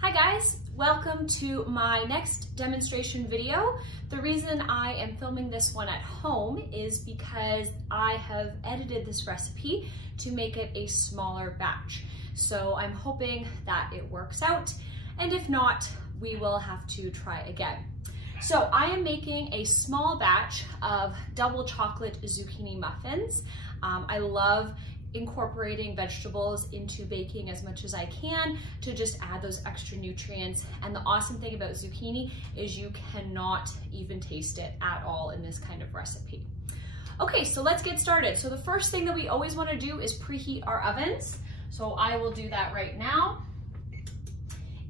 Hi guys, welcome to my next demonstration video. The reason I am filming this one at home is because I have edited this recipe to make it a smaller batch. So I'm hoping that it works out, and if not, we will have to try again. So I am making a small batch of double chocolate zucchini muffins. I love incorporating vegetables into baking as much as I can to just add those extra nutrients. And the awesome thing about zucchini is you cannot even taste it at all in this kind of recipe. Okay, so let's get started. So the first thing that we always want to do is preheat our ovens. So I will do that right now.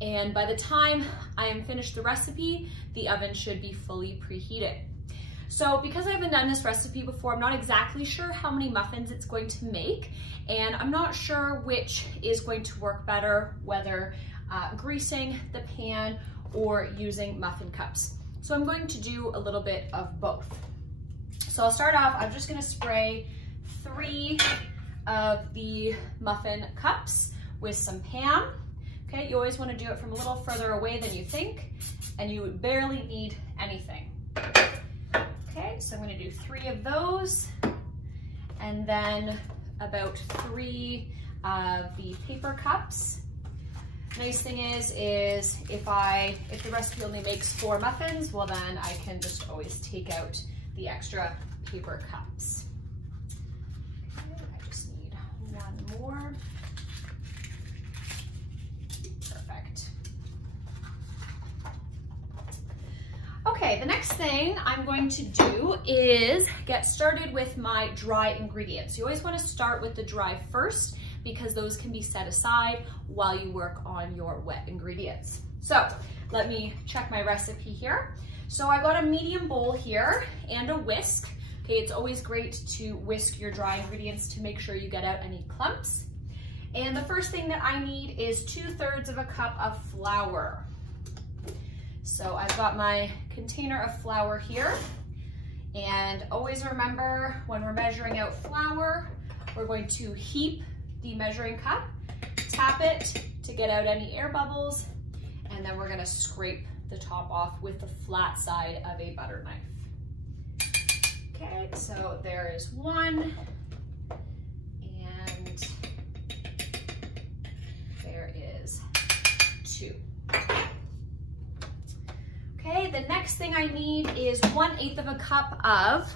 And by the time I am finished the recipe, the oven should be fully preheated. So because I haven't done this recipe before, I'm not exactly sure how many muffins it's going to make, and I'm not sure which is going to work better, whether greasing the pan or using muffin cups. So I'm going to do a little bit of both. So I'll start off, I'm just gonna spray 3 of the muffin cups with some Pam. Okay, you always wanna do it from a little further away than you think, and you barely need anything. Okay, so I'm gonna do 3 of those, and then about 3 of the paper cups. Nice thing is if the recipe only makes 4 muffins, well then I can just always take out the extra paper cups. Okay, I just need 1 more. Perfect. Okay, the next thing I'm going to do is get started with my dry ingredients. You always want to start with the dry first because those can be set aside while you work on your wet ingredients. So let me check my recipe here. So I got a medium bowl here and a whisk. Okay, it's always great to whisk your dry ingredients to make sure you get out any clumps. And the first thing that I need is 2/3 of a cup of flour. So I've got my container of flour here, and always remember when we're measuring out flour, we're going to heap the measuring cup, tap it to get out any air bubbles, and then we're gonna scrape the top off with the flat side of a butter knife. Okay, so there is 1, and there is 2. Okay, the next thing I need is 1/8 of a cup of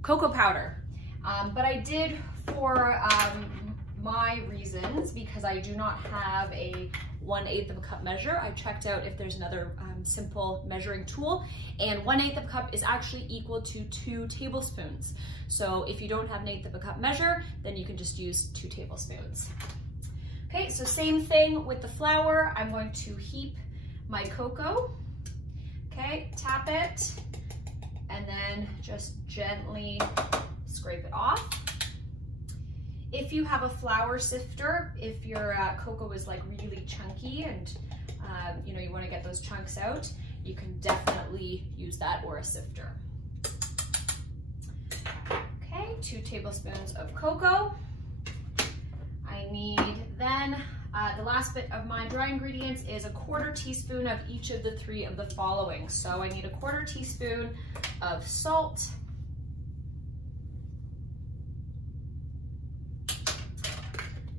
cocoa powder. But I did, for my reasons, because I do not have a 1/8 of a cup measure, I checked out if there's another simple measuring tool, and 1/8 of a cup is actually equal to 2 tablespoons. So if you don't have 1/8 of a cup measure, then you can just use 2 tablespoons. Okay, so same thing with the flour. I'm going to heap my cocoa. Okay, tap it, and then just gently scrape it off. If you have a flour sifter, if your cocoa is like really chunky and you want to get those chunks out, you can definitely use that, or a sifter. Okay, 2 tablespoons of cocoa. I need then the last bit of my dry ingredients is 1/4 teaspoon of each of the 3 of the following. So I need 1/4 teaspoon of salt,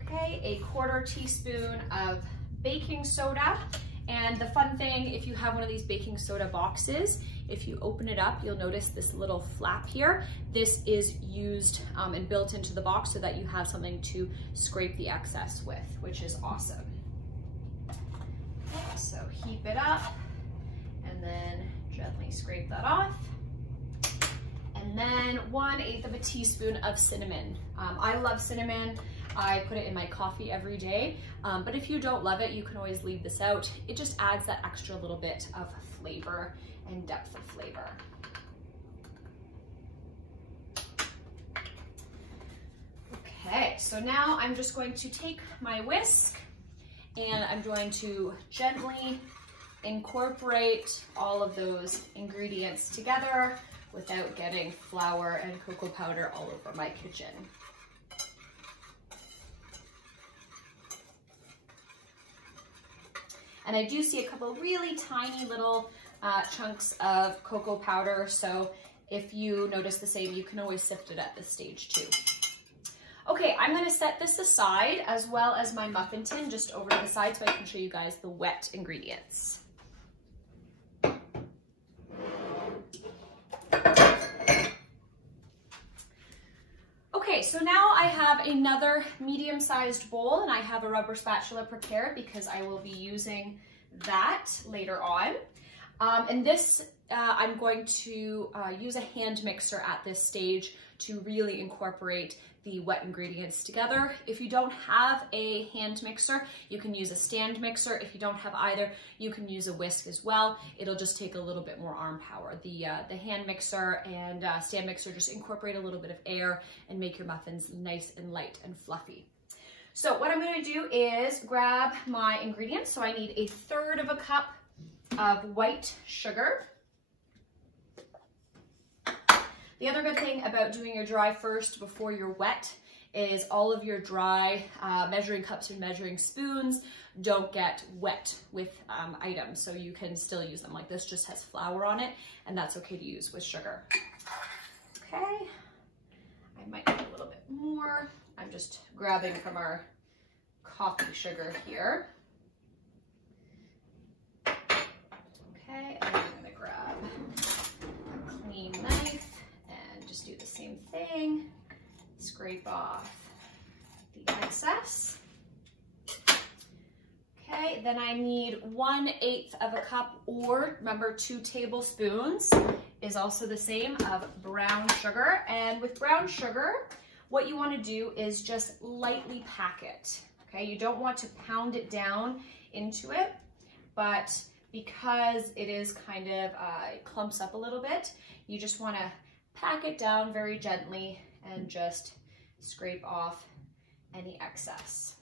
okay, 1/4 teaspoon of baking soda. And the fun thing, if you have one of these baking soda boxes, if you open it up, you'll notice this little flap here. This is used and built into the box so that you have something to scrape the excess with, which is awesome. Okay, so heap it up and then gently scrape that off. And then 1/8 of a teaspoon of cinnamon. I love cinnamon. I put it in my coffee every day, but if you don't love it, you can always leave this out. It just adds that extra little bit of flavor and depth of flavor. Okay, so now I'm just going to take my whisk and I'm going to gently incorporate all of those ingredients together without getting flour and cocoa powder all over my kitchen. And I do see a couple really tiny little chunks of cocoa powder. So if you notice the same, you can always sift it at this stage too. Okay, I'm gonna set this aside as well as my muffin tin just over to the side so I can show you guys the wet ingredients. Okay, so now I have another medium-sized bowl and I have a rubber spatula prepared because I will be using that later on. And this, I'm going to use a hand mixer at this stage to really incorporate the wet ingredients together. If you don't have a hand mixer, you can use a stand mixer. If you don't have either, you can use a whisk as well. It'll just take a little bit more arm power. The hand mixer and stand mixer just incorporate a little bit of air and make your muffins nice and light and fluffy. So what I'm gonna do is grab my ingredients. So I need 1/3 cup of white sugar. The other good thing about doing your dry first before your wet is all of your dry measuring cups and measuring spoons don't get wet with items, so you can still use them. Like this just has flour on it, and that's okay to use with sugar. Okay, I might need a little bit more. I'm just grabbing from our coffee sugar here. Okay, and I'm gonna grab a clean knife and just do the same thing. Scrape off the excess. Okay, then I need 1/8 of a cup, or remember 2 tablespoons is also the same, of brown sugar. And with brown sugar, what you want to do is just lightly pack it. Okay, you don't want to pound it down into it, but because it is kind of, it clumps up a little bit, you just want to pack it down very gently and just scrape off any excess.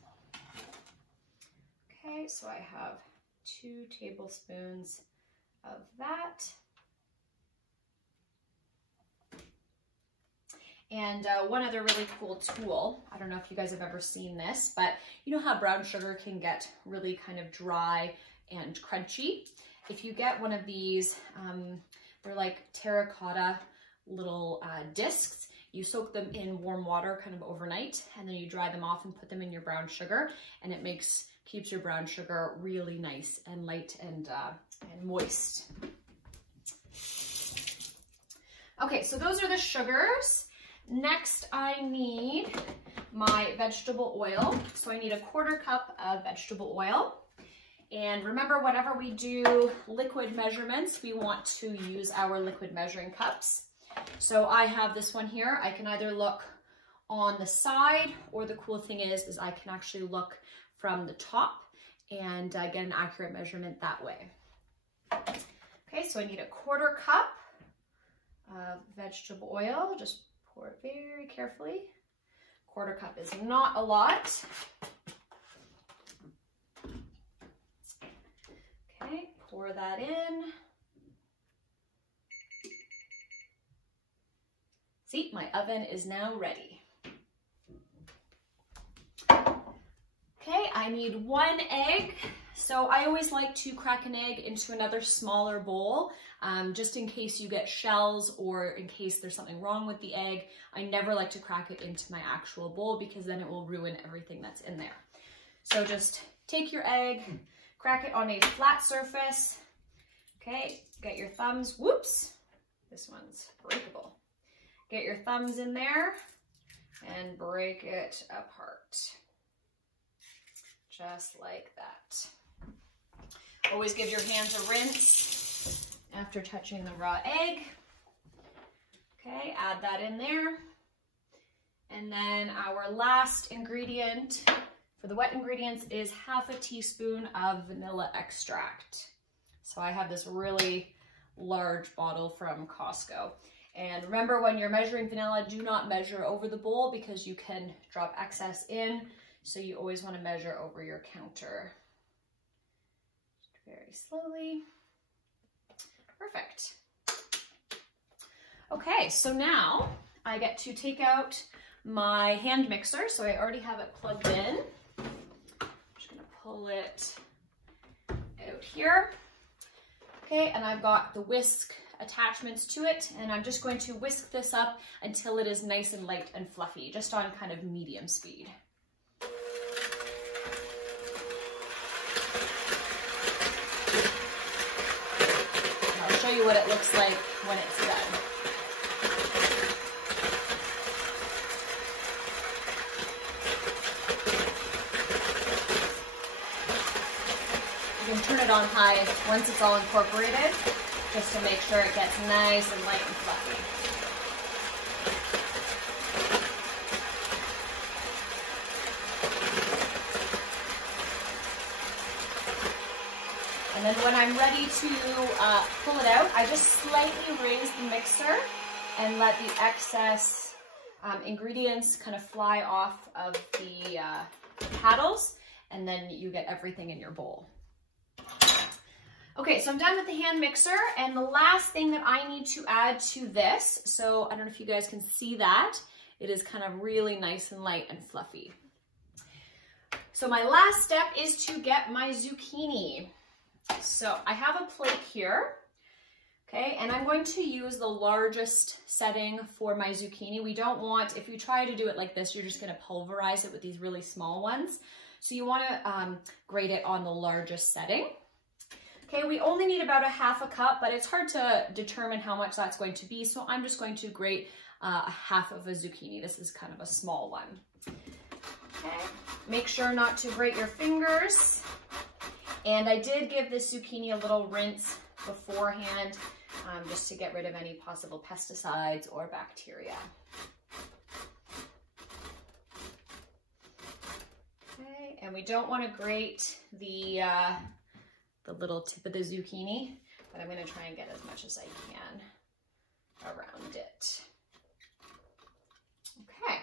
Okay, so I have 2 tablespoons of that. And one other really cool tool, I don't know if you guys have ever seen this, but you know how brown sugar can get really kind of dry and crunchy? If you get one of these, they're like terracotta little discs, you soak them in warm water kind of overnight, and then you dry them off and put them in your brown sugar, and it keeps your brown sugar really nice and light and moist. Okay, so those are the sugars. Next, I need my vegetable oil. So I need 1/4 cup of vegetable oil. And remember, whenever we do liquid measurements, we want to use our liquid measuring cups. So I have this one here. I can either look on the side, or the cool thing is I can actually look from the top and get an accurate measurement that way. Okay, so I need 1/4 cup of vegetable oil. Just pour it very carefully. 1/4 cup is not a lot. Okay, pour that in. See, my oven is now ready. Okay, I need 1 egg. So I always like to crack an egg into another smaller bowl, just in case you get shells or in case there's something wrong with the egg. I never like to crack it into my actual bowl because then it will ruin everything that's in there. So just take your egg, crack it on a flat surface. Okay, get your thumbs, whoops, this one's breakable. Get your thumbs in there and break it apart. Just like that. Always give your hands a rinse after touching the raw egg. Okay, add that in there. And then our last ingredient for the wet ingredients is 1/2 teaspoon of vanilla extract. So I have this really large bottle from Costco. And remember, when you're measuring vanilla, do not measure over the bowl because you can drop excess in. So you always want to measure over your counter. Just very slowly. Perfect. Okay, so now I get to take out my hand mixer. So I already have it plugged in. I'm just gonna pull it out here. Okay, and I've got the whisk attachments to it, and I'm just going to whisk this up until it is nice and light and fluffy, just on kind of medium speed. And I'll show you what it looks like when it's done. You can turn it on high once it's all incorporated, just to make sure it gets nice and light and fluffy. And then when I'm ready to pull it out, I just slightly raise the mixer and let the excess ingredients kind of fly off of the paddles, and then you get everything in your bowl. Okay, so I'm done with the hand mixer, and the last thing that I need to add to this, so I don't know if you guys can see that, it is kind of really nice and light and fluffy. So my last step is to get my zucchini. So I have a plate here, okay, and I'm going to use the largest setting for my zucchini. We don't want, if you try to do it like this, you're just gonna pulverize it with these really small ones. So you wanna grate it on the largest setting. Okay, we only need about a ½ cup, but it's hard to determine how much that's going to be, so I'm just going to grate a half of a zucchini. This is kind of a small one. Okay, make sure not to grate your fingers. And I did give this zucchini a little rinse beforehand, just to get rid of any possible pesticides or bacteria. Okay, and we don't want to grate the little tip of the zucchini, but I'm going to try and get as much as I can around it. Okay,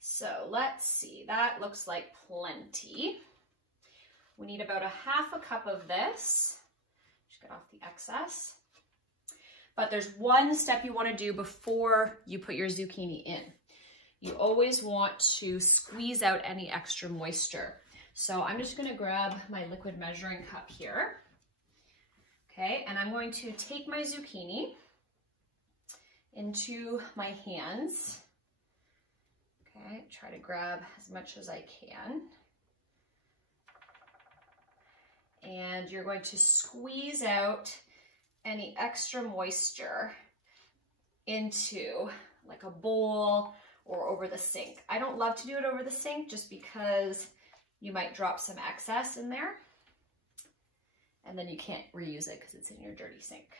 so let's see, that looks like plenty. We need about a ½ cup of this. Just get off the excess. But there's one step you want to do before you put your zucchini in. You always want to squeeze out any extra moisture. So I'm just going to grab my liquid measuring cup here. Okay, and I'm going to take my zucchini into my hands. Okay, try to grab as much as I can. And you're going to squeeze out any extra moisture into like a bowl or over the sink. I don't love to do it over the sink just because you might drop some excess in there and then you can't reuse it because it's in your dirty sink.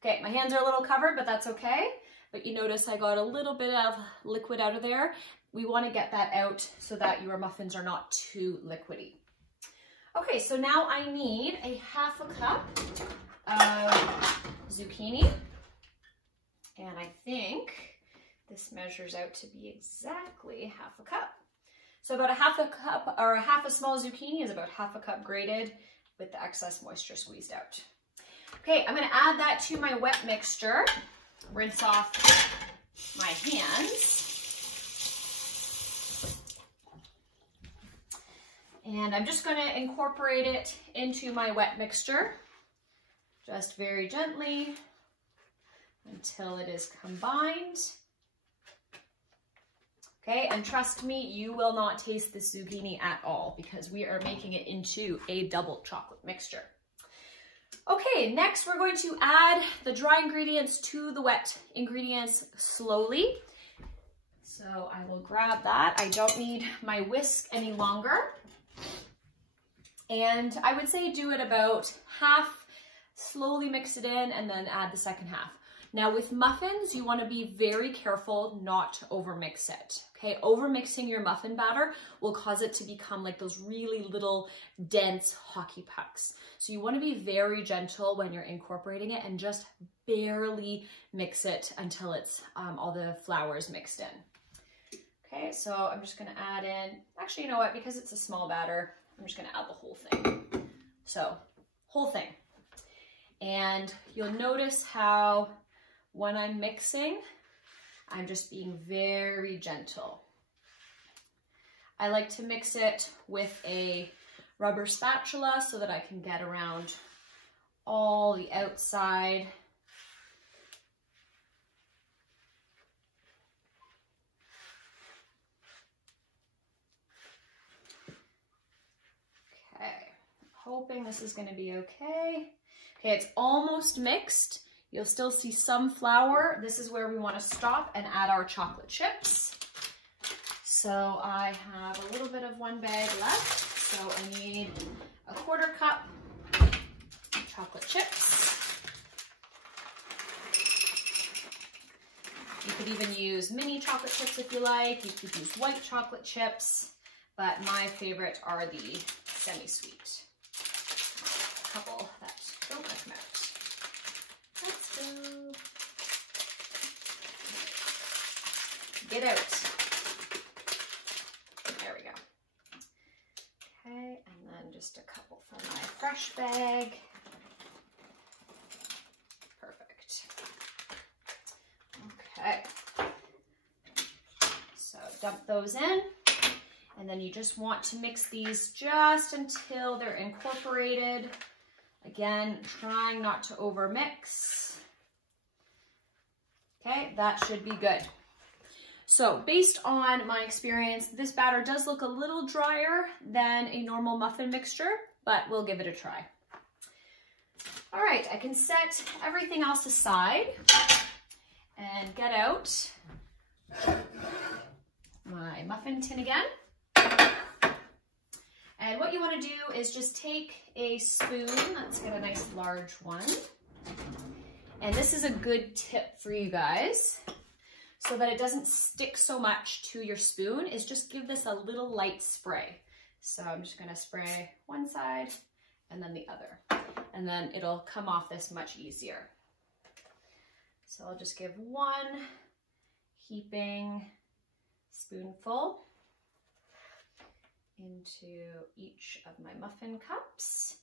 Okay, my hands are a little covered, but that's okay. But you notice I got a little bit of liquid out of there. We want to get that out so that your muffins are not too liquidy. Okay, so now I need a ½ cup of zucchini. And I think this measures out to be exactly ½ cup. So about a ½ cup, or a small zucchini is about ½ cup grated with the excess moisture squeezed out. Okay, I'm gonna add that to my wet mixture. Rinse off my hands. And I'm just gonna incorporate it into my wet mixture, just very gently until it is combined. Okay, and trust me, you will not taste the zucchini at all because we are making it into a double chocolate mixture. Okay, next we're going to add the dry ingredients to the wet ingredients slowly. So I will grab that. I don't need my whisk any longer. And I would say do it about half, slowly mix it in, and then add the second half. Now with muffins, you want to be very careful not to overmix it. Okay, overmixing your muffin batter will cause it to become like those really little dense hockey pucks. So you want to be very gentle when you're incorporating it and just barely mix it until it's all the flour is mixed in. Okay, so I'm just going to add in, actually, you know what, because it's a small batter, I'm just going to add the whole thing. So, whole thing. And you'll notice how when I'm mixing, I'm just being very gentle. I like to mix it with a rubber spatula so that I can get around all the outside. Okay, hoping this is going to be okay. Okay, it's almost mixed. You'll still see some flour. This is where we want to stop and add our chocolate chips. So I have a little bit of one bag left. So I need a 1/4 cup chocolate chips. You could even use mini chocolate chips if you like. You could use white chocolate chips, but my favorite are the semi-sweet. A couple that don't come out. Let's go. Get out. There we go. Okay, and then just a couple from my fresh bag. Perfect. Okay. So dump those in. And then you just want to mix these just until they're incorporated. Again, trying not to overmix. Okay, that should be good. So based on my experience, this batter does look a little drier than a normal muffin mixture, but we'll give it a try. All right, I can set everything else aside and get out my muffin tin again. And what you want to do is just take a spoon, let's get a nice large one. And this is a good tip for you guys, so that it doesn't stick so much to your spoon, is just give this a little light spray. So I'm just gonna spray one side and then the other, and then it'll come off this much easier. So I'll just give one heaping spoonful into each of my muffin cups.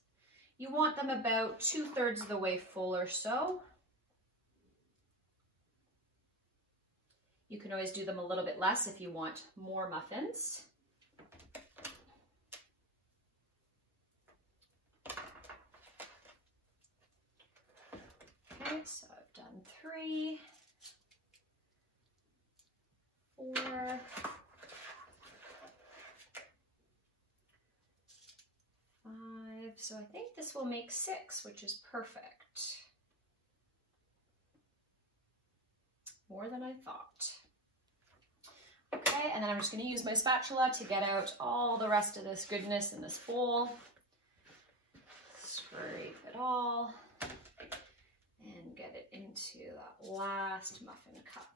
You want them about 2/3 of the way full or so. You can always do them a little bit less if you want more muffins. Okay, so I've done 3, 4, 5. So I think this will make 6, which is perfect. More than I thought. Okay, and then I'm just going to use my spatula to get out all the rest of this goodness in this bowl. Scrape it all and get it into that last muffin cup.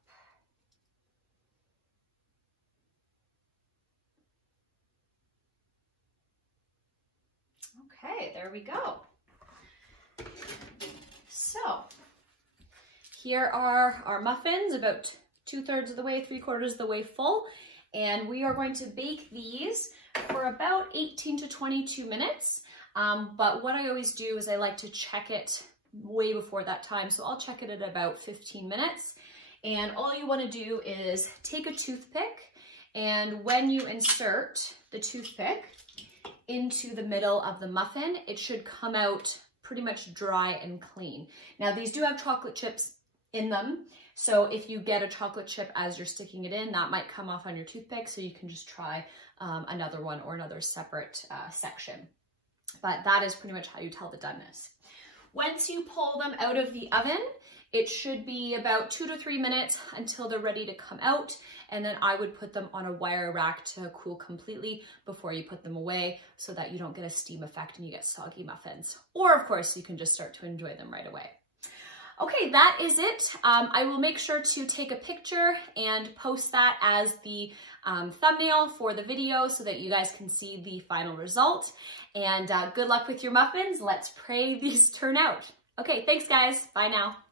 Okay, there we go. So here are our muffins, about 2/3 of the way, 3/4 of the way full. And we are going to bake these for about 18 to 22 minutes. But what I always do is I like to check it way before that time. So I'll check it at about 15 minutes. And all you want to do is take a toothpick, and when you insert the toothpick into the middle of the muffin, it should come out pretty much dry and clean. Now these do have chocolate chips in them, so if you get a chocolate chip as you're sticking it in, that might come off on your toothpick, so you can just try another one or another separate section. But that is pretty much how you tell the doneness. Once you pull them out of the oven, it should be about 2 to 3 minutes until they're ready to come out, and then I would put them on a wire rack to cool completely before you put them away, so that you don't get a steam effect and you get soggy muffins. Or of course, you can just start to enjoy them right away. Okay, that is it. I will make sure to take a picture and post that as the thumbnail for the video so that you guys can see the final result. And good luck with your muffins. Let's pray these turn out. Okay, thanks guys. Bye now.